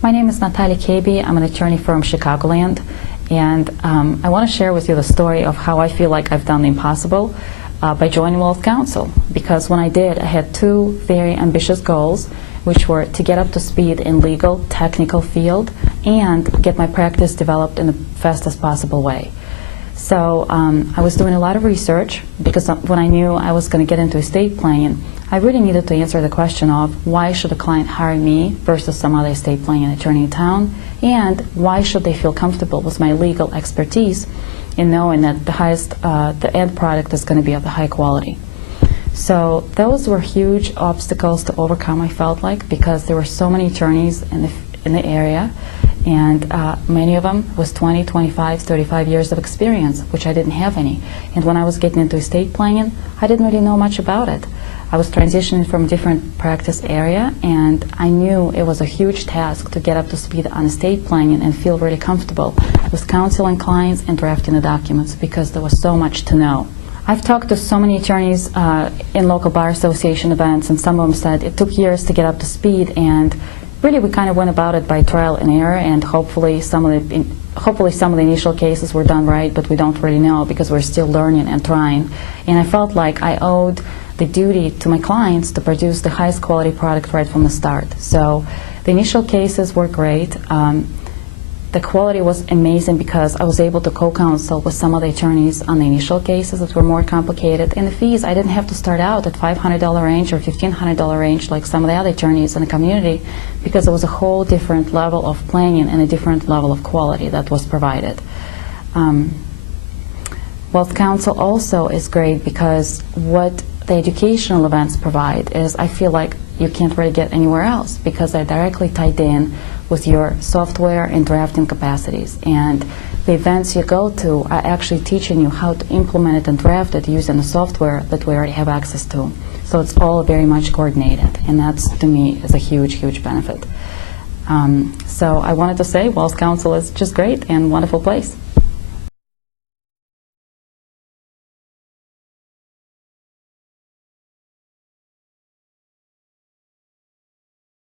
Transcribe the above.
My name is Natalia Kabbe. I'm an attorney from Chicagoland, and I want to share with you the story of how I feel like I've done the impossible by joining WealthCounsel. Because when I did, I had two very ambitious goals, which were to get up to speed in legal, technical field and get my practice developed in the fastest possible way. So I was doing a lot of research because when I knew I was going to get into estate planning, I really needed to answer the question of why should a client hire me versus some other estate planning attorney in town, and why should they feel comfortable with my legal expertise in knowing that the end product is going to be of the high quality. So those were huge obstacles to overcome, I felt like, because there were so many attorneys in the area, and many of them with 20, 25, 35 years of experience, which I didn't have any. And when I was getting into estate planning, I didn't really know much about it. I was transitioning from a different practice area, and I knew it was a huge task to get up to speed on estate planning and feel really comfortable with counseling clients and drafting the documents, because there was so much to know. I've talked to so many attorneys in local bar association events, and some of them said it took years to get up to speed, and really we kind of went about it by trial and error, and hopefully some of the initial cases were done right, but we don't really know because we're still learning and trying. And I felt like I owed the duty to my clients to produce the highest quality product right from the start. So the initial cases were great. The quality was amazing because I was able to co-counsel with some of the attorneys on the initial cases that were more complicated. And the fees, I didn't have to start out at $500 range or $1,500 range like some of the other attorneys in the community, because it was a whole different level of planning and a different level of quality that was provided. WealthCounsel also is great because what the educational events provide is, I feel like you can't really get anywhere else, because they're directly tied in with your software and drafting capacities. And the events you go to are actually teaching you how to implement it and draft it using the software that we already have access to. So it's all very much coordinated, and that's, to me, is a huge, huge benefit. So I wanted to say WealthCounsel is just great and wonderful place.